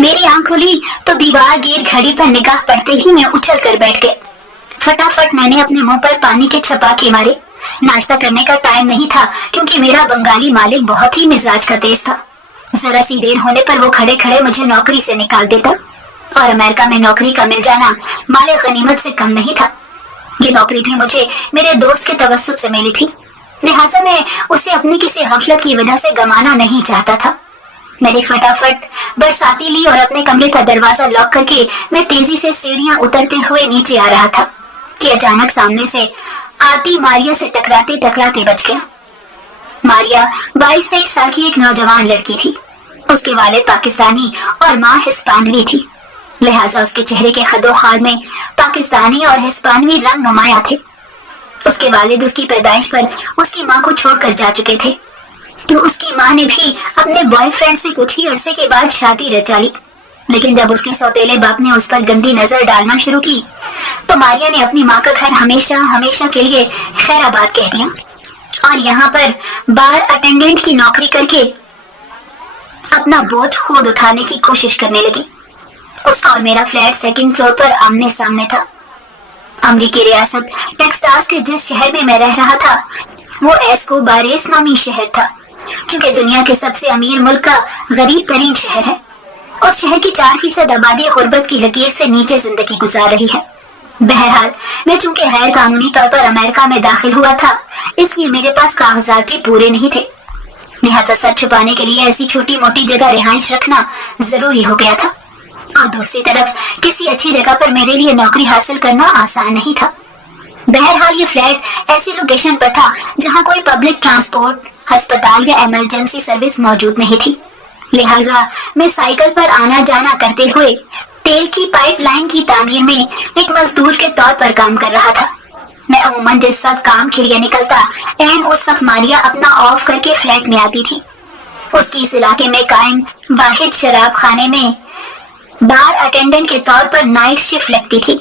میری آنکھ کھلی تو دیوار گیر گھڑی پر نگاہ پڑتے ہی میں اچھل کر بیٹھ گئے۔ فٹافٹ میں نے اپنے منہ پر پانی کے چھپاکے مارے۔ ناشتہ کرنے کا ٹائم نہیں تھا کیونکہ میرا بنگالی مالک بہت ہی مزاج کا تیز تھا۔ ذرا سی دیر ہونے پر وہ کھڑے کھڑے مجھے نوکری سے نکال دیتا، اور امریکہ میں نوکری کا مل جانا مال غنیمت سے کم نہیں تھا۔ یہ نوکری بھی مجھے میرے دوست کے توسط سے ملی تھی، لہٰذا میں اسے اپنی کسی غفلت کی وجہ سے گمانا نہیں چاہتا تھا۔ میں نے فٹافٹ برساتی لی اور اپنے کمرے کا دروازہ لاک کر کے میں تیزی سے سیڑھیاں اترتے ہوئے نیچے آ رہا تھا کہ اچانک سامنے سے آتی ماریا سے ٹکراتے ٹکراتے بچ گیا۔ ماریا 22-23 سال کی ایک نوجوان لڑکی تھی۔ اس کے والد پاکستانی اور ماں ہسپانوی تھی، لہٰذا اس کے چہرے کے خد و خال میں پاکستانی اور ہسپانوی رنگ نمایاں تھے۔ اس کے والد اس کی پیدائش پر اس کی ماں کو چھوڑ کر جا چکے تھے، تو اس کی ماں نے بھی اپنے بوائے فرینڈ سے کچھ ہی عرصے کے بعد شادی رچا لی۔ لیکن جب اس کے سوتیلے باپ نے اس پر گندی نظر ڈالنا شروع کی تو ماریا نے اپنی ماں کا گھر ہمیشہ ہمیشہ کے لیے خیر آباد کہہ دیا اور یہاں پر بار اٹینڈنٹ کی نوکری کر کے اپنا بوجھ خود اٹھانے کی کوشش کرنے لگی۔ اس کا اور میرا فلیٹ 2nd فلور پر آمنے سامنے تھا۔ امریکی ریاست ٹیکساس کے جس شہر میں رہ رہا تھا وہ ایسکوباریس نامی شہر تھا، جو کہ دنیا کے سب سے امیر ملک کا غریب ترین شہر ہے۔ اس شہر کی 4% آبادی غربت کی لکیر سے نیچے زندگی گزار رہی ہے۔ بہرحال میں چونکہ غیر قانونی طور پر امریکہ میں داخل ہوا تھا، اس لیے میرے پاس کاغذات بھی پورے نہیں تھے، لہٰذا سر چھپانے کے لیے ایسی چھوٹی موٹی جگہ رہائش رکھنا ضروری ہو گیا تھا، اور دوسری طرف کسی اچھی جگہ پر میرے لیے نوکری حاصل کرنا آسان نہیں تھا۔ بہرحال یہ فلیٹ ایسی لوکیشن پر تھا جہاں کوئی پبلک ٹرانسپورٹ، ہسپتال یا ایمرجنسی سروس موجود نہیں تھی، لہٰذا میں سائیکل پر آنا جانا کرتے ہوئے تیل کی پائپ لائن کی تعمیر میں ایک مزدور کے طور پر کام کر رہا تھا۔ میں عموماً جس وقت کام کے لیے نکلتا اس وقت ماریا اپنا آف کر کے فلیٹ میں آتی تھی۔ اس کی اس علاقے میں قائم واحد شراب خانے میں بار اٹینڈنٹ کے طور پر نائٹ شفٹ لگتی تھی۔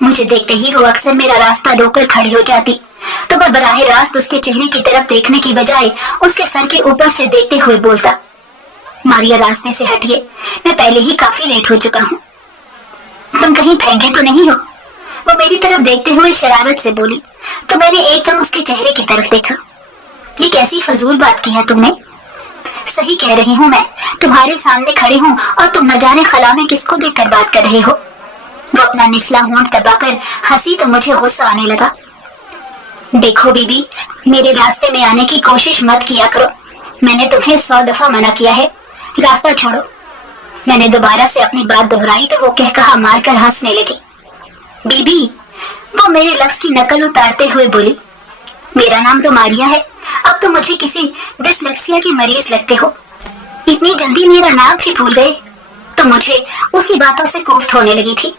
مجھے دیکھتے ہی وہ اکثر میرا راستہ روک کر کھڑی ہو جاتی، تو میں براہ راست اس کے چہرے کی طرف دیکھنے کی بجائے اس کے سر کے اوپر سے دیکھتے ہوئے بولتا، ماریا راستے سے ہٹیے، میں پہلے ہی کافی لیٹ ہو چکا ہوں۔ تم کہیں پھینکے تو نہیں ہو؟ وہ میری طرف دیکھتے ہوئے شرارت سے بولی، تو میں نے ایک دم اس کے چہرے کی طرف دیکھا۔ یہ کیسی فضول بات کی ہے تم نے؟ صحیح کہہ رہی ہوں، میں تمہارے سامنے کھڑی ہوں اور تم نہ جانے خلا میں کس کو دیکھ کر بات کر رہے ہو۔ وہ اپنا نچلا ہونٹ دبا کر ہنسی تو مجھے غصہ آنے لگا۔ دیکھو بی بی، میرے راستے میں آنے کی کوشش مت کیا کرو، میں نے تمہیں 100 دفعہ منع کیا ہے، راستہ چھوڑو۔ میں نے دوبارہ سے اپنی بات دہرائی تو وہ کہا مار کر ہنسنے لگی۔ بی بی، وہ میرے لفظ کی نقل اتارتے ہوئے بولی، میرا نام تو ماریا ہے، اب تو مجھے کسی ڈسلیکسیا کے مریض لگتے ہو، اتنی جلدی میرا نام بھی بھول گئے؟ تو مجھے اس کی باتوں سے کوفت ہونے لگی تھی۔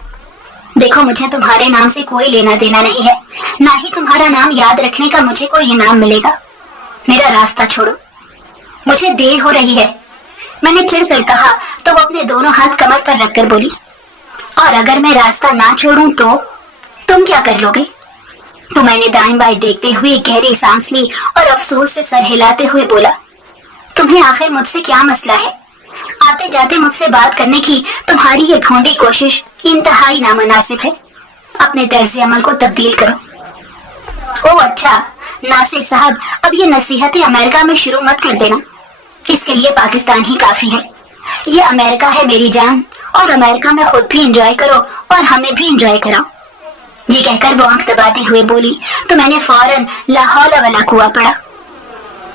دیکھو، مجھے تمہارے نام سے کوئی لینا دینا نہیں ہے، نہ ہی تمہارا نام یاد رکھنے کا مجھے کوئی انعام ملے گا۔ میرا راستہ چھوڑو، مجھے دیر ہو رہی ہے۔ میں نے چڑھ کر کہا تو وہ اپنے دونوں ہاتھ کمر پر رکھ کر بولی، اور اگر میں راستہ نہ چھوڑوں تو تم کیا کر لو گے؟ تو میں نے دائیں بائیں دیکھتے ہوئے گہری سانس لی اور افسوس سے سر ہلاتے ہوئے بولا، تمہیں آخر مجھ سے کیا مسئلہ ہے؟ آتے جاتے مجھ سے بات کرنے کی تمہاری یہ ڈھونڈی کوشش انتہائی نامناسب ہے، اپنے طرز عمل کو تبدیل کرو۔ او اچھا ناصر صاحب، اب یہ نصیحتیں امریکہ میں شروع مت کر دینا، اس کے لیے پاکستان ہی کافی ہے۔ یہ امریکہ ہے میری جان، اور امریکہ میں خود بھی انجوائے کرو اور ہمیں بھی انجوائے کراؤ۔ یہ کہہ کر وہ آنکھ دباتے ہوئے بولی تو میں نے فوراً لا حول ولا قوہ پڑا۔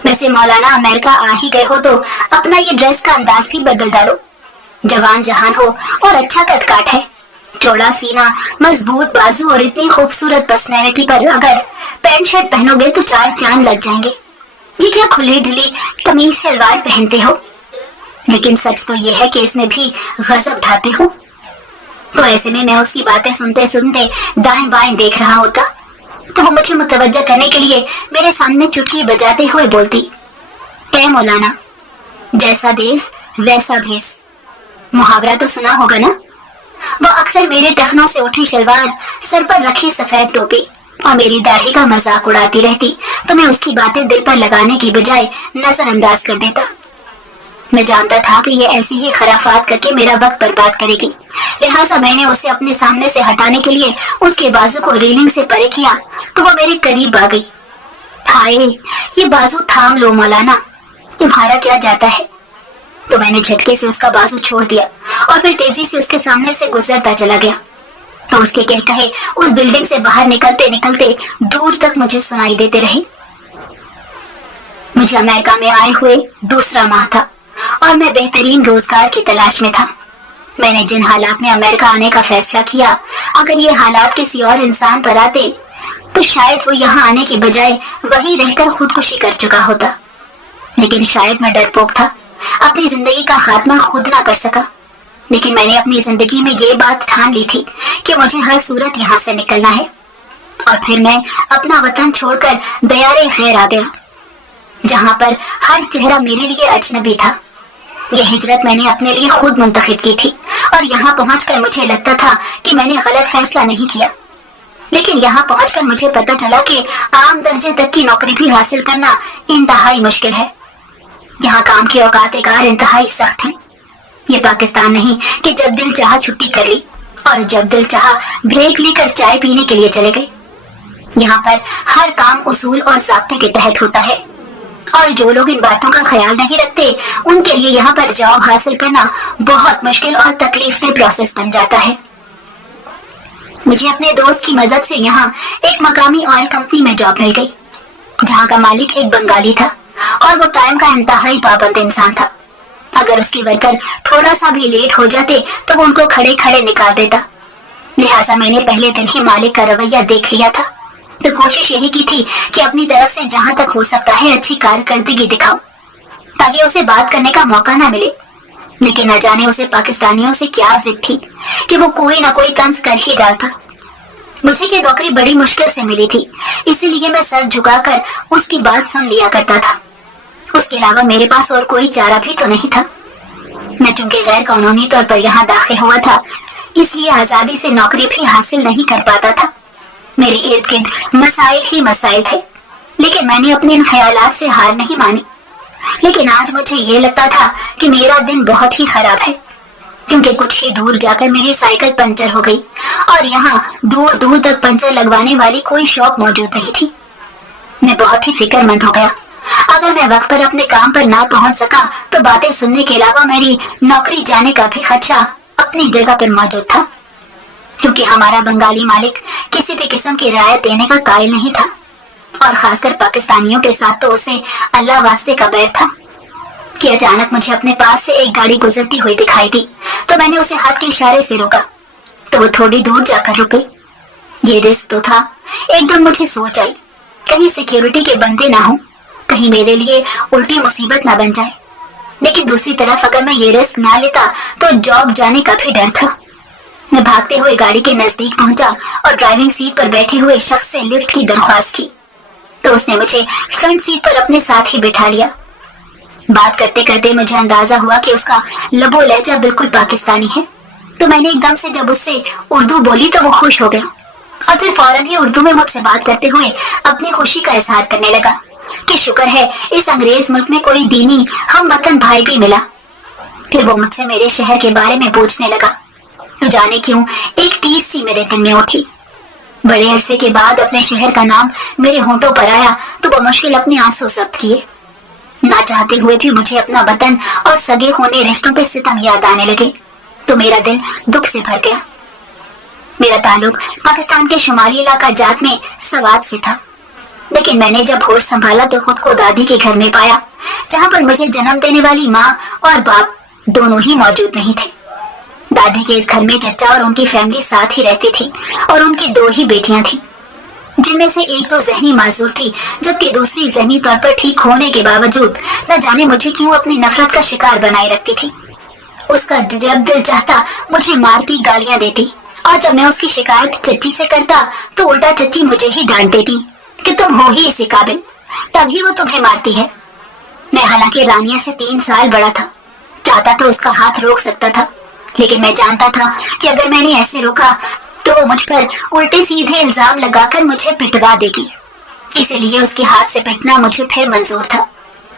ویسے مولانا امریکہ آ ہی گئے ہو تو اپنا یہ ڈریس کا انداز بھی بدل ڈالو، جوان جہان ہو اور اچھا قد کاٹ ہے، چوڑا سینہ، مضبوط بازو اور اتنی خوبصورت پرسنالٹی پر اگر پینٹ شرٹ پہنو گے تو 4 چاند لگ جائیں گے۔ یہ کیا کھلی ڈھلی قمیض شلوار پہنتے ہو؟ لیکن سچ تو یہ ہے کہ اس میں بھی غضب ڈھاتے ہو۔ تو ایسے میں اس کی باتیں سنتے سنتے دائیں بائیں دیکھ رہا ہوتا تو وہ مجھے متوجہ کرنے کے لیے میرے سامنے چٹکی بجاتے ہوئے بولتی، اے مولانا، جیسا دیس ویسا بھیس، محاورہ تو سنا ہوگا نا؟ وہ اکثر میرے ٹخنوں سے اٹھی شلوار، سر پر رکھی سفید ٹوپی اور میری داڑھی کا مذاق اڑاتی رہتی تو میں اس کی باتیں دل پر لگانے کی بجائے نظر انداز کر دیتا۔ میں جانتا تھا کہ یہ ایسی ہی خرافات کر کے میرا وقت برباد کرے گی، لہٰذا میں نے اسے اپنے سامنے سے ہٹانے کے لیے اس کے بازو کو ریلنگ سے پرے کیا تو وہ میرے قریب آ گئی۔ ہائے، یہ بازو تھام لو مولانا، تمہارا کیا جاتا ہے؟ تو میں نے جھٹکے سے اس کا بازو چھوڑ دیا اور پھر تیزی سے اس کے سامنے سے گزرتا چلا گیا۔ تو اس کے کہے اس بلڈنگ سے باہر نکلتے نکلتے دور تک مجھے سنائی دیتے رہے۔ مجھے امریکہ میں آئے ہوئے دوسرا ماہ تھا اور میں بہترین روزگار کی تلاش میں تھا۔ میں نے جن حالات میں امریکہ آنے کا فیصلہ کیا، اگر یہ حالات کسی اور انسان پر آتے تو شاید وہ یہاں آنے کی بجائے وہیں رہ کر خودکشی کر چکا ہوتا، لیکن شاید میں ڈرپوک تھا، اپنی زندگی کا خاتمہ خود نہ کر سکا۔ لیکن میں نے اپنی زندگی میں یہ بات ٹھان لی تھی کہ مجھے ہر صورت یہاں سے نکلنا ہے، اور پھر میں اپنا وطن چھوڑ کر دیار خیر آ گیا، جہاں پر ہر چہرہ میرے لیے اجنبی تھا۔ یہ ہجرت میں نے اپنے لیے خود منتخب کی تھی، اور یہاں پہنچ کر مجھے لگتا تھا کہ میں نے غلط فیصلہ نہیں کیا، لیکن یہاں پہنچ کر مجھے پتہ چلا کہ عام درجے تک کی نوکری بھی حاصل کرنا انتہائی مشکل ہے۔ یہاں کام کے اوقات کار انتہائی سخت ہیں۔ یہ پاکستان نہیں کہ جب دل چاہا چھٹی کر لی اور جب دل چاہا بریک لے کر چائے پینے کے لیے چلے گئے۔ یہاں پر ہر کام اصول اور ضابطے کے تحت ہوتا ہے، اور جو لوگ ان باتوں کا خیال نہیں رکھتے ان کے لیے یہاں پر جاب حاصل کرنا بہت مشکل اور تکلیف دہ پروسیس بن جاتا ہے۔ مجھے اپنے دوست کی مدد سے یہاں ایک مقامی آئل کمپنی میں جاب مل گئی، جہاں کا مالک ایک بنگالی تھا اور وہ ٹائم کا انتہائی پابند انسان تھا۔ اگر اس کے ورکر تھوڑا سا بھی لیٹ ہو جاتے تو وہ ان کو کھڑے کھڑے نکال دیتا، لہٰذا میں نے پہلے دن ہی مالک کا رویہ دیکھ لیا تھا، تو کوشش یہی کی تھی کہ اپنی طرف سے جہاں تک ہو سکتا ہے اچھی کارکردگی دکھاؤں تاکہ اسے بات کرنے کا موقع نہ ملے۔ لیکن نہ جانے اسے پاکستانیوں سے کیا ضد تھی کہ وہ کوئی نہ کوئی طنز کر ہی ڈالتا۔ مجھے یہ نوکری بڑی مشکل سے ملی تھی، اسی لیے میں سر جھکا کر اس کی بات سن لیا کرتا تھا۔ اس کے علاوہ میرے پاس اور کوئی چارہ بھی تو نہیں تھا۔ میں چونکہ غیر قانونی طور پر یہاں داخل ہوا تھا، اس لیے آزادی سے نوکری بھی حاصل نہیں کر پاتا تھا۔ میرے ارد گرد مسائل ہی مسائل تھے، لیکن میں نے اپنے ان خیالات سے ہار نہیں مانی۔ لیکن آج مجھے یہ لگتا تھا کہ میرا دن بہت ہی خراب ہے، کیونکہ کچھ ہی دور جا کر میری سائیکل پنچر ہو گئی، اور یہاں دور دور تک پنچر لگوانے والی کوئی شاپ موجود نہیں تھی۔ میں بہت ہی فکر مند ہو گیا۔ اگر میں وقت پر اپنے کام پر نہ پہنچ سکا تو باتیں سننے کے علاوہ میری نوکری جانے کا بھی خدشہ اپنی جگہ پر موجود تھا، کیونکہ ہمارا بنگالی مالک کسی بھی قسم کی رعایت دینے کا قائل نہیں تھا، اور خاص کر پاکستانیوں کے ساتھ تو اسے اللہ واسطے کا بیر تھا۔ کہ اچانک مجھے اپنے پاس سے ایک گاڑی گزرتی ہوئی دکھائی دی تو میں نے اسے ہاتھ کے اشارے سے روکا، تو وہ تھوڑی دور جا کر رک گئی۔ یہ رسک تو تھا۔ ایک دم مجھے سوچ آئی، کہیں سیکیورٹی کے بندے نہ ہوں، کہیں میرے لیے الٹی مصیبت نہ بن جائے۔ لیکن دوسری طرف اگر میں یہ رسک نہ لیتا تو جاب جانے کا بھی ڈر تھا۔ میں بھاگتے ہوئے گاڑی کے نزدیک پہنچا اور ڈرائیونگ سیٹ پر بیٹھے ہوئے شخص سے لفٹ کی درخواست کی، تو اس نے مجھے فرنٹ سیٹ پر اپنے ساتھ ہی بٹھا لیا۔ بات کرتے کرتے مجھے اندازہ ہوا کہ اس کا لب و لہجہ بالکل پاکستانی ہے، تو میں نے ایک دم سے جب اس سے اردو بولی تو وہ خوش ہو گیا، اور پھر فوراً ہی اردو میں مجھ سے بات کرتے ہوئے اپنی خوشی کا اظہار کرنے لگا کہ شکر ہے اس انگریز ملک میں کوئی دینی ہم وطن بھائی بھی ملا۔ پھر وہ مجھ سے میرے شہر کے بارے میں پوچھنے لگا، تو جانے کیوں ایک ٹیس سی میرے دل میں اٹھی۔ بڑے عرصے کے بعد اپنے شہر کا نام میرے ہونٹوں پر آیا تو وہ مشکل اپنے آنسو ضبط کیے۔ نہ چاہتے ہوئے بھی مجھے اپنا وطن اور سگے ہونے رشتوں پہ ستم یاد آنے لگے، تو میرا دل دکھ سے بھر گیا۔ میرا تعلق پاکستان کے شمالی علاقہ جات میں سوات سے تھا، لیکن میں نے جب ہوش سنبھالا تو خود کو دادی کے گھر میں پایا، جہاں پر مجھے جنم دینے والی ماں اور باپ دونوں ہی موجود نہیں تھے۔ دادی کے اس گھر میں چچا اور ان کی فیملی ساتھ ہی رہتی تھی، اور ان کی 2 ہی بیٹیاں تھیں، جن میں سے ایک تو ذہنی معذور تھی، جبکہ دوسری ذہنی طور پر ٹھیک ہونے کے باوجود نہ جانے مجھے کیوں اپنی نفرت کا شکار بنائے رکھتی تھی۔ اس کا جب دل چاہتا مجھے مارتی، گالیاں دیتی، اور جب میں اس کی شکایت چچی سے کرتا تو الٹا چچی مجھے ہی ڈانٹ دیتی کہ تم ہو ہی اسے قابل، تبھی وہ تمہیں مارتی ہے۔ میں حالانکہ رانیہ سے 3 سال بڑا تھا، چاہتا تو اس کا ہاتھ روک سکتا تھا، لیکن میں جانتا تھا کہ اگر میں نے ایسے روکا تو وہ مجھ پر الٹے سیدھے الزام لگا کر مجھے پٹوا دے گی، اسی لیے اس کے ہاتھ سے پٹنا مجھے پھر منظور تھا۔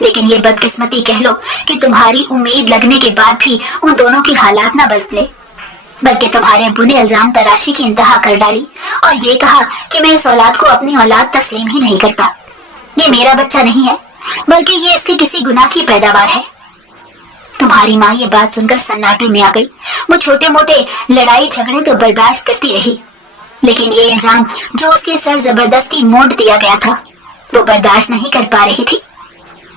لیکن یہ بدقسمتی کہہ لو کہ تمہاری امید لگنے کے بعد بھی ان دونوں کی حالات نہ بدلے، بلکہ تمہارے ابو نے الزام تراشی کی انتہا کر ڈالی اور یہ کہا کہ میں اس اولاد کو اپنی اولاد تسلیم ہی نہیں کرتا۔ یہ میرا بچہ نہیں ہے بلکہ یہ اس کے کسی گناہ کی پیداوار ہے۔ تمہاری ماں یہ بات سن کر سناٹے میں آ گئی۔ وہ چھوٹے موٹے لڑائی جھگڑے تو برداشت کرتی رہی، لیکن یہ الزام جو اس کے سر زبردستی موڑ دیا گیا تھا وہ برداشت نہیں کر پا رہی تھی۔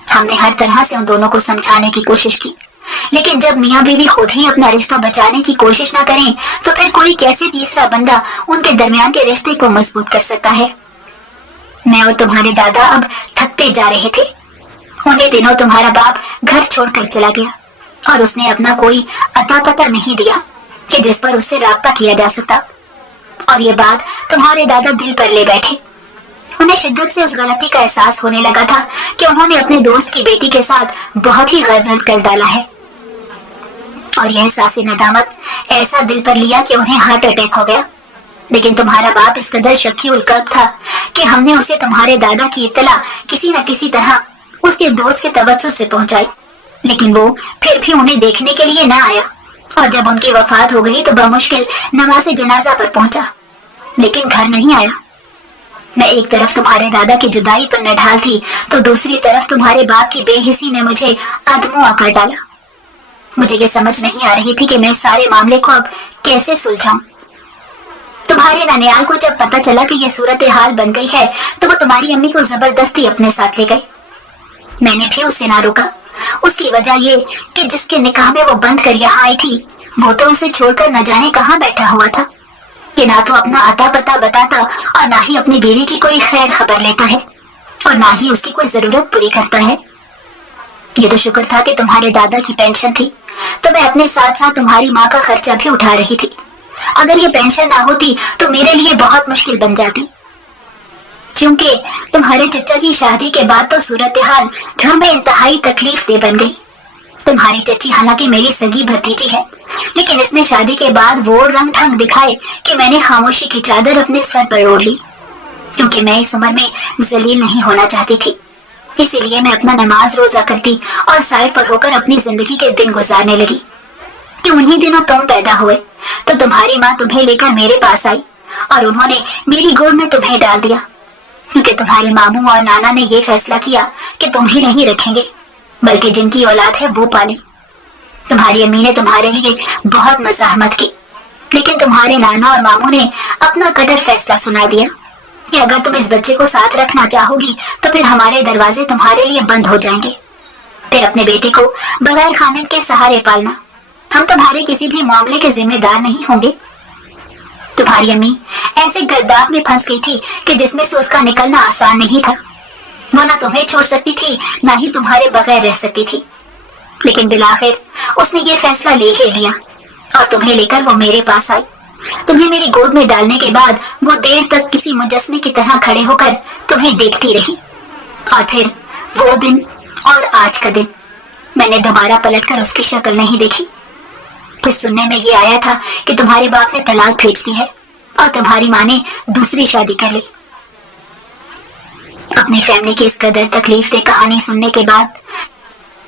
ہم نے ہر طرح سے ان دونوں کو سمجھانے کی کوشش کی، لیکن جب میاں بیوی خود ہی اپنا رشتہ بچانے کی کوشش نہ کریں تو پھر کوئی کیسے تیسرا بندہ ان کے درمیان کے رشتے کو مضبوط کر سکتا ہے؟ میں اور تمہارے دادا اب تھکتے جا رہے تھے۔ انہیں دنوں تمہارا باپ گھر چھوڑ کر چلا گیا اور اس نے اپنا کوئی اتا پتہ نہیں دیا کہ جس پر اس سے رابطہ کیا جا سکتا، اور یہ بات تمہارے دادا دل پر لے بیٹھے۔ انہیں شدت سے اس غلطی کا احساس ہونے لگا تھا کہ انہوں نے اپنے دوست کی بیٹی کے ساتھ بہت ہی غلط کر ڈالا ہے، اور یہ احساس ندامت ایسا دل پر لیا کہ انہیں ہارٹ اٹیک ہو گیا۔ لیکن تمہارا باپ اس قدر شکی القلب تھا کہ ہم نے اسے تمہارے دادا کی اطلاع کسی نہ کسی طرح اس کے دوست کے توسط سے پہنچائی، لیکن وہ پھر بھی انہیں دیکھنے کے لیے نہ آیا، اور جب ان کی وفات ہو گئی تو بمشکل نماز جنازہ پر پہنچا، لیکن گھر نہیں آیا۔ میں ایک طرف تمہارے دادا کی جدائی پر نڈھال تھی تو دوسری طرف تمہارے باپ کی بے حسی نے مجھے ادموا کر ڈالا۔ مجھے یہ سمجھ نہیں آ رہی تھی کہ میں سارے معاملے کو اب کیسے سلجھاؤں۔ تمہارے ننیال کو جب پتا چلا کہ یہ صورتحال بن گئی ہے تو وہ تمہاری امی کو زبردستی اپنے ساتھ لے گئے۔ میں نے بھی اسے نہ روکا۔ اس کی وجہ یہ کہ جس کے نکاح میں وہ بند کر یہاں آئی تھی وہ تو اسے چھوڑ کر نہ جانے کہاں بیٹھا ہوا تھا، کہ نہ تو اپنا اتا پتہ بتاتا اور نہ ہی اپنی بیوی کی کوئی خیر خبر لیتا ہے، اور نہ ہی اس کی کوئی ضرورت پوری کرتا ہے۔ یہ تو شکر تھا کہ تمہارے دادا کی پینشن تھی تو میں اپنے ساتھ ساتھ تمہاری ماں کا خرچہ بھی اٹھا رہی تھی۔ اگر یہ پینشن نہ ہوتی تو میرے لیے بہت مشکل بن جاتی، کیونکہ تمہارے چچا کی شادی کے بعد تو صورتحال گھر میں انتہائی تکلیف دہ بن گئی۔ تمہاری چچی حالانکہ میری سگی بھتیجی ہے، لیکن اس نے شادی کے بعد وہ رنگ ڈھنگ دکھائے کہ میں نے خاموشی کی چادر اپنے سر پر اوڑھ لی، کیونکہ میں اس عمر میں ذلیل نہیں ہونا چاہتی تھی۔ اسی لیے میں اپنا نماز روزہ کرتی اور سائر پر ہو کر اپنی زندگی کے دن گزارنے لگی، کہ انہی دنوں تم پیدا ہوئے تو تمہاری ماں تمہیں لے کر میرے پاس آئی اور انہوں نے میری گود میں تمہیں ڈال دیا، کیونکہ تمہارے ماموں اور نانا نے یہ فیصلہ کیا کہ تمہیں نہیں رکھیں گے بلکہ جن کی اولاد ہے وہ پالیں۔ تمہاری امی نے تمہارے لیے بہت مزاحمت کی، لیکن تمہارے نانا اور ماموں نے اپنا کٹر فیصلہ سنا دیا کہ اگر تم اس بچے کو ساتھ رکھنا چاہو گی تو پھر ہمارے دروازے تمہارے لیے بند ہو جائیں گے، پھر اپنے بیٹے کو بغیر خامد کے سہارے پالنا، ہم تمہارے کسی بھی معاملے کے ذمہ دار نہیں ہوں گے۔ تمہاری امی ایسے گرداب میں پھنس گئی تھی کہ جس میں سے اس کا نکلنا آسان نہیں تھا۔ وہ نہ تمہیں چھوڑ سکتی تھی نہ ہی تمہارے بغیر رہ سکتی تھی، لیکن بالآخر اس نے یہ فیصلہ لے ہی لیا اور تمہیں لے کر وہ میرے پاس آئی۔ تمہیں میری گود میں ڈالنے کے بعد وہ دیر تک کسی مجسمے کی طرح کھڑے ہو کر تمہیں دیکھتی رہی، اور پھر وہ دن اور آج کا دن میں نے دوبارہ پلٹ کر اس کی شکل نہیں دیکھی۔ پھر سننے میں یہ آیا تھا کہ تمہارے باپ نے طلاق بھیج دی ہے اور تمہاری ماں نے دوسری شادی کر لی۔ اپنی فیملی کی اس قدر تکلیف دہ کہانی سننے کے بعد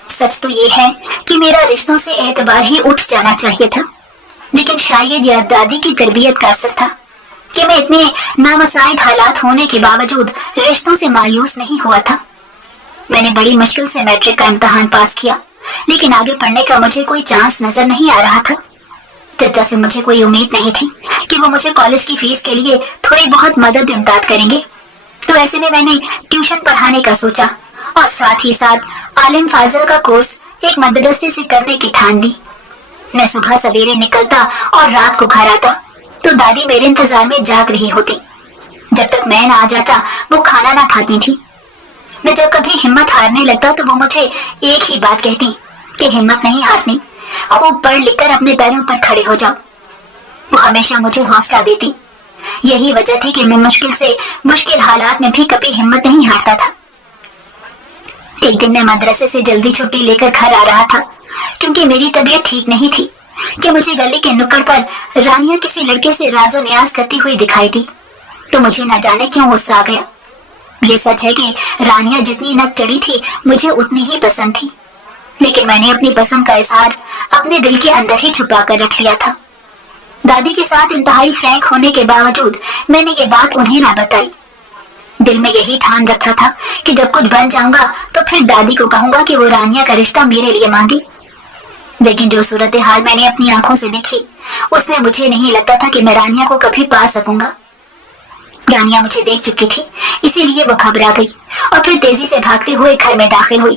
سچ تو یہ ہے کہ میرا رشتوں سے اعتبار ہی اٹھ جانا چاہیے تھا، لیکن شاید یہ دادی کی تربیت کا اثر تھا کہ میں اتنے نامساعد حالات ہونے کے باوجود رشتوں سے مایوس نہیں ہوا تھا۔ میں نے بڑی مشکل سے میٹرک کا امتحان پاس کیا، لیکن آگے پڑھنے کا مجھے کوئی چانس نظر نہیں آ رہا تھا۔ چچا سے مجھے کوئی امید نہیں تھی کہ وہ مجھے کالج کی فیس کے لیے تھوڑی بہت مدد امداد کریں گے، تو ایسے میں نے ٹیوشن پڑھانے کا سوچا اور ساتھ ہی ساتھ عالم فاضل کا کورس ایک مدرسے سے کرنے کی ٹھان لی۔ میں صبح سویرے نکلتا اور رات کو گھر آتا تو دادی میرے انتظار میں جاگ رہی ہوتی۔ جب تک میں نہ آ جاتا وہ کھانا نہ کھاتی تھی۔ میں جب کبھی ہمت ہارنے لگتا تو وہ مجھے ایک ہی بات کہتی کہ ہمت نہیں ہارنی، خوب پڑھ لکھ کر اپنے پیروں پر کھڑے ہو جاؤ۔ وہ ہمیشہ مجھے حوصلہ دیتی۔ یہی وجہ تھی کہ میں مشکل سے مشکل حالات میں بھی کبھی ہمت نہیں ہارتا تھا۔ ایک دن میں مدرسے سے جلدی چھٹی لے کر گھر آ رہا تھا، کیونکہ میری طبیعت ٹھیک نہیں تھی کہ مجھے گلی کے نکڑ پر رانیہ کسی لڑکے سے راز و نیاز کرتی ہوئی دکھائی دی، تو مجھے نہ جانے کیوں غصہ آ گیا۔ یہ سچ ہے کہ رانیہ جتنی نک چڑھی تھی مجھے اتنی ہی پسند تھی، لیکن میں نے اپنی پسند کا اظہار اپنے دل کے اندر ہی چھپا کر رکھ لیا تھا۔ دادی کے ساتھ انتہائی فرینک ہونے کے باوجود میں نے یہ بات انہیں نہ بتائی۔ دل میں یہی ٹھان رکھا تھا کہ جب کچھ بن جاؤں گا تو پھر دادی کو کہوں گا کہ وہ رانیہ کا رشتہ میرے لیے مانگے۔ لیکن جو صورتحال میں نے اپنی آنکھوں سے دیکھی اس میں مجھے نہیں لگتا تھا کہ میں رانیہ کو کبھی پا سکوں گا۔ رانیہ مجھے دیکھ چکی تھی، اسی لیے وہ گھبرا گئی اور پھر تیزی سے بھاگتے ہوئے گھر میں داخل ہوئی،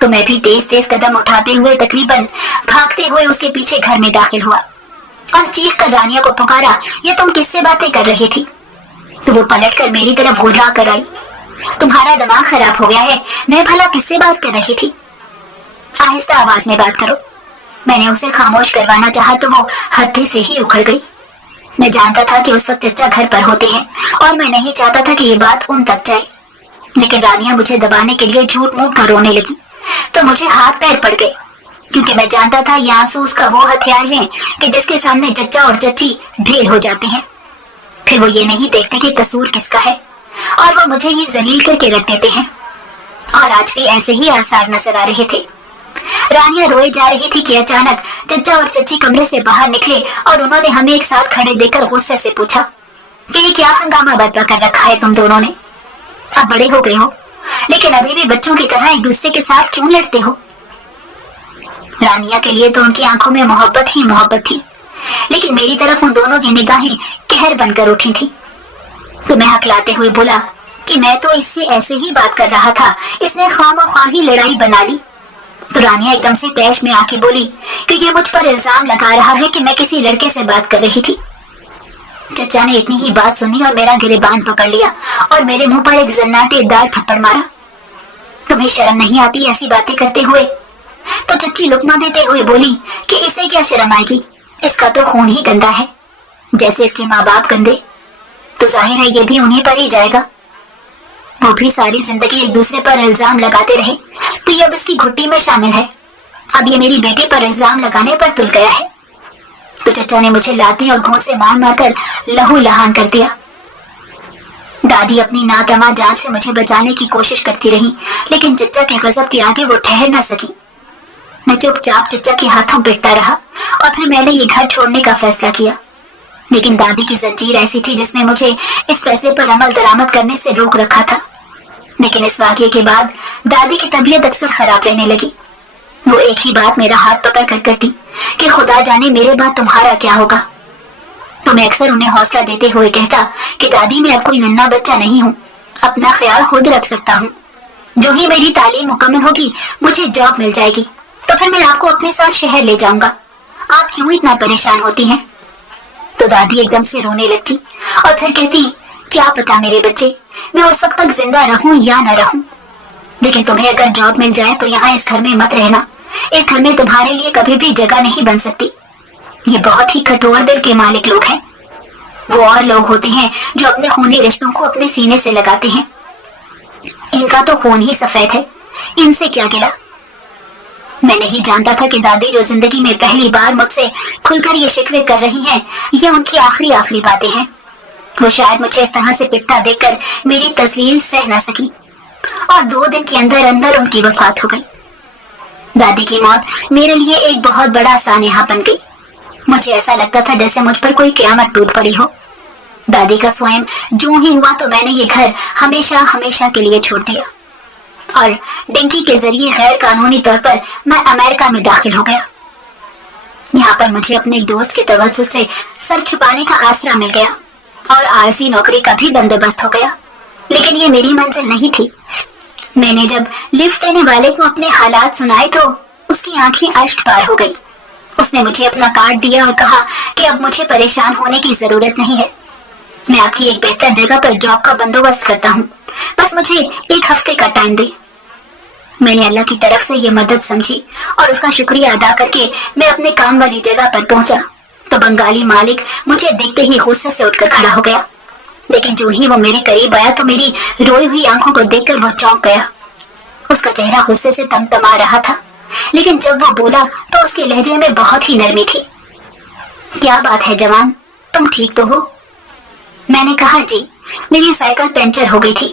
تو میں بھی تیز تیز قدم اٹھاتے ہوئے تقریباً بھاگتے ہوئے اس کے پیچھے گھر میں داخل ہوا اور چیخ کر رانیہ کو پکارا، یہ تم کس سے باتیں کر رہی تھی؟ تو وہ پلٹ کر میری طرف گھرا کر آئی، تمہارا دماغ خراب ہو گیا ہے، میں بھلا کس سے بات کر رہی تھی؟ آہستہ آواز میں بات کرو۔ میں نے اسے خاموش کروانا چاہا تو وہ ہتھے سے ہی اکھڑ گئی۔ میں جانتا تھا کہ اس وقت چچا گھر پر ہوتے ہیں اور میں نہیں چاہتا تھا کہ یہ بات ان تک جائے، لیکن رانیہ مجھے دبانے کے لیے جھوٹ موٹ کر رونے لگی تو مجھے ہاتھ پیر پڑ گئے، کیونکہ میں جانتا تھا یہ آنسو اس کا وہ ہتھیار ہے کہ جس کے سامنے چچا اور چچی ڈھیر ہو جاتے ہیں۔ پھر وہ یہ نہیں دیکھتے کہ قصور کس کا ہے اور وہ مجھے ہی ذلیل کر کے رکھ دیتے ہیں، اور آج بھی ایسے ہی آثار نظر آ رہے تھے۔ رانیہ روئے جا رہی تھی کہ اچانک چچا اور چچی کمرے سے باہر نکلے اور انہوں نے ہمیں ایک ساتھ کھڑے دیکھ کر غصے سے پوچھا کہ یہ کیا ہنگامہ برپا کر رکھا ہے تم دونوں نے؟ اب بڑے ہو گئے ہو لیکن ابھی بھی بچوں کی طرح ایک دوسرے کے ساتھ کیوں لڑتے ہو؟ رانیہ کے لیے تو ان کی آنکھوں میں محبت ہی محبت تھی، لیکن میری طرف ان دونوں کی نگاہیں قہر بن کر اٹھی تھی۔ تو میں ہکلاتے ہوئے بولا کہ میں تو اس سے ایسے ہی بات کر رہا تھا، اس نے خواہ ہی لڑائی بنا لی۔ تو رانیہ ایک دم سے تیش میں آ کے بولی کہ یہ مجھ پر الزام لگا رہا ہے کہ میں کسی لڑکے سے بات کر رہی تھی۔ چچا نے اتنی ہی بات سنی اور میرا گریبان پکڑ لیا اور میرے منہ پر ایک زناٹے دار تھپڑ مارا۔ تمہیں شرم نہیں آتی ایسی باتیں کرتے ہوئے؟ تو چچی لقمہ دیتے ہوئے بولی کہ اسے کیا شرم آئے گی، اس کا تو خون ہی گندا ہے، جیسے اس کے ماں باپ گندے، تو ظاہر ہے یہ بھی انہیں پر ہی جائے گا۔ وہ بھی ساری زندگی ایک دوسرے پر الزام لگاتے رہے تو یہ اب اس کی گھٹی میں شامل ہے، اب یہ میری بیٹی پر الزام لگانے پر تل گیا ہے۔ تو چچا نے مجھے لاتے اور گھونسے مار مار کر لہو لہان کر دیا۔ دادی اپنی ناتواں جان سے مجھے بچانے کی کوشش کرتی رہی، لیکن چچا کے غضب کے آگے وہ ٹھہر نہ سکی۔ میں چپ چاپ چچا کے ہاتھوں پٹتا رہا اور پھر میں نے یہ گھر چھوڑنے کا فیصلہ کیا، لیکن دادی کی زنجیر ایسی تھی جس نے مجھے اس فیصلے پر عمل درآمد کرنے سے روک رکھا تھا۔ لیکن اس واقعے کے بعد دادی کی طبیعت اکثر خراب رہنے لگی۔ وہ ایک ہی بات میرا ہاتھ پکڑ کر کرتی کہ خدا جانے میرے بعد تمہارا کیا ہوگا۔ تو میں اکثر انہیں حوصلہ دیتے ہوئے کہتا کہ دادی میں اب کوئی ننھا بچہ نہیں ہوں، اپنا خیال خود رکھ سکتا ہوں، جو ہی میری تعلیم مکمل ہوگی مجھے جاب مل جائے گی تو پھر میں آپ کو اپنے ساتھ شہر لے جاؤں گا، آپ کیوں اتنا پریشان ہوتی ہیں؟ تو دادی ایک دم سے رونے لگتی اور پھر کہتی کیا پتا میرے بچے، میں اس وقت تک زندہ رہوں یا نہ رہوں، لیکن تمہیں اگر جاب مل جائے تو یہاں اس گھر میں مت رہنا، اس گھر میں تمہارے لیے کبھی بھی جگہ نہیں بن سکتی۔ یہ بہت ہی کٹور دل کے مالک لوگ ہیں، وہ اور لوگ ہوتے ہیں جو اپنے خونی رشتوں کو اپنے سینے سے لگاتے ہیں، ان کا تو خون ہی سفید ہے، ان سے کیا گلا۔ میں نہیں جانتا تھا کہ دادی جو زندگی میں پہلی بار مجھ سے کھل کر یہ شکوے کر رہی ہیں یہ ان کی آخری باتیں ہیں۔ وہ شاید مجھے اس طرح سے پٹتا دیکھ کر میری تذلیل سہ نہ سکی اور 2 دن کے اندر اندر ان کی وفات ہو گئی۔ دادی کی موت میرے لیے ایک بہت بڑا سانحہ بن گئی، مجھے ایسا لگتا تھا جیسے مجھ پر کوئی قیامت ٹوٹ پڑی ہو۔ دادی کا سوئم جو ہی ہوا تو میں نے یہ گھر ہمیشہ کے لیے چھوڑ دیا اور ڈنکی کے ذریعے غیر قانونی طور پر میں امریکہ میں داخل ہو گیا۔ یہاں پر مجھے اپنے ایک دوست کے توسط سے سر چھپانے کا آسرا مل گیا اور عارضی نوکری کا بھی بندوبست ہو گیا، لیکن یہ میری منزل نہیں تھی۔ میں نے جب لفٹ دینے والے کو اپنے حالات سنائے تو اس کی آنکھیں اشک پار ہو گئی۔ اس نے مجھے اپنا کارڈ دیا اور کہا کہ اب مجھے پریشان ہونے کی ضرورت نہیں ہے، میں آپ کی ایک بہتر جگہ پر جاب کا بندوبست کرتا ہوں، بس مجھے 1 ہفتے کا ٹائم دے۔ میں نے اللہ کی طرف سے یہ مدد سمجھی اور اس کا شکریہ ادا کر کے میں اپنے کام والی جگہ پر پہنچا تو بنگالی مالک مجھے دیکھتے ہی غصے سے اٹھ کر کھڑا ہو گیا، لیکن جو ہی وہ میرے قریب آیا تو میری روئی ہوئی آنکھوں کو دیکھ کر وہ چونک گیا۔ اس کا چہرہ غصے سے تمتما رہا تھا، لیکن جب وہ بولا تو اس کے لہجے میں بہت ہی نرمی تھی۔ کیا بات ہے جوان، تم ٹھیک تو ہو؟ میں نے کہا جی، میری سائیکل پنچر ہو گئی تھی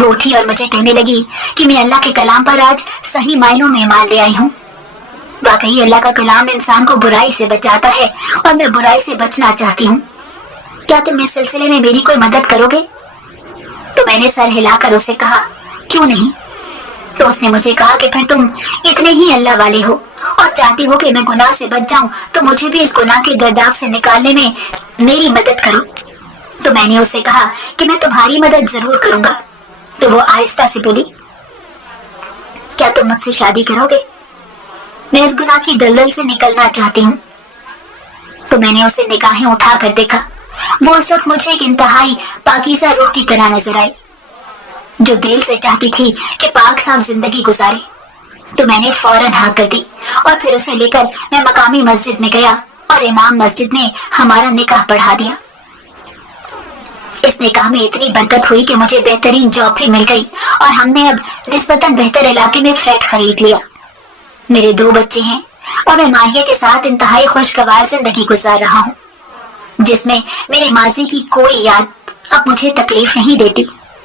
وہ اٹھی اور مجھے کہنے لگی کہ میں اللہ کے کلام پر آج صحیح معنوں میں ایمان لے آئی ہوں۔ واقعی اللہ کا کلام انسان کو برائی سے بچاتا ہے اور میں برائی سے بچنا چاہتی ہوں۔ کیا تم اس سلسلے میں میری کوئی مدد کرو گے؟ تو میں نے سر ہلا کر اسے کہا کیوں نہیں؟ تو اس نے مجھے کہا کہ پھر تم اتنے ہی اللہ والے ہو اور چاہتی ہو کہ میں گناہ سے بچ جاؤں تو مجھے بھی اس گناہ کے گرداب سے نکالنے میں میری مدد کرو۔ تو میں نے اس سے کہا کہ میں تمہاری مدد ضرور کروں گا۔ تو وہ آہستہ سے بولی کیا تم مجھ سے شادی کرو گے؟ میں اس گناہ کی دلدل سے نکلنا چاہتی ہوں۔ تو میں نے اسے نگاہیں اٹھا کر دیکھا۔ وہ اس وقت مجھے ایک انتہائی پاکیزہ روح کی طرح نظر آئی جو دل سے چاہتی تھی کہ پاک صاف زندگی گزارے۔ تو میں نے فوراً ہاں کر دی اور پھر اسے لے کر میں مقامی مسجد میں گیا اور امام مسجد نے ہمارا نکاح پڑھا دیا۔ اس نکاح میں اتنی برکت ہوئی کہ مجھے بہترین جاب بھی مل گئی اور ہم نے اب نسبتاً بہتر علاقے میں فلیٹ خرید لیا۔ میرے 2 بچے ہیں اور میں ماہیہ کے ساتھ انتہائی خوشگوار زندگی گزار رہا ہوں جس میں میرے ماضی کی کوئی یاد اب مجھے تکلیف نہیں دیتی۔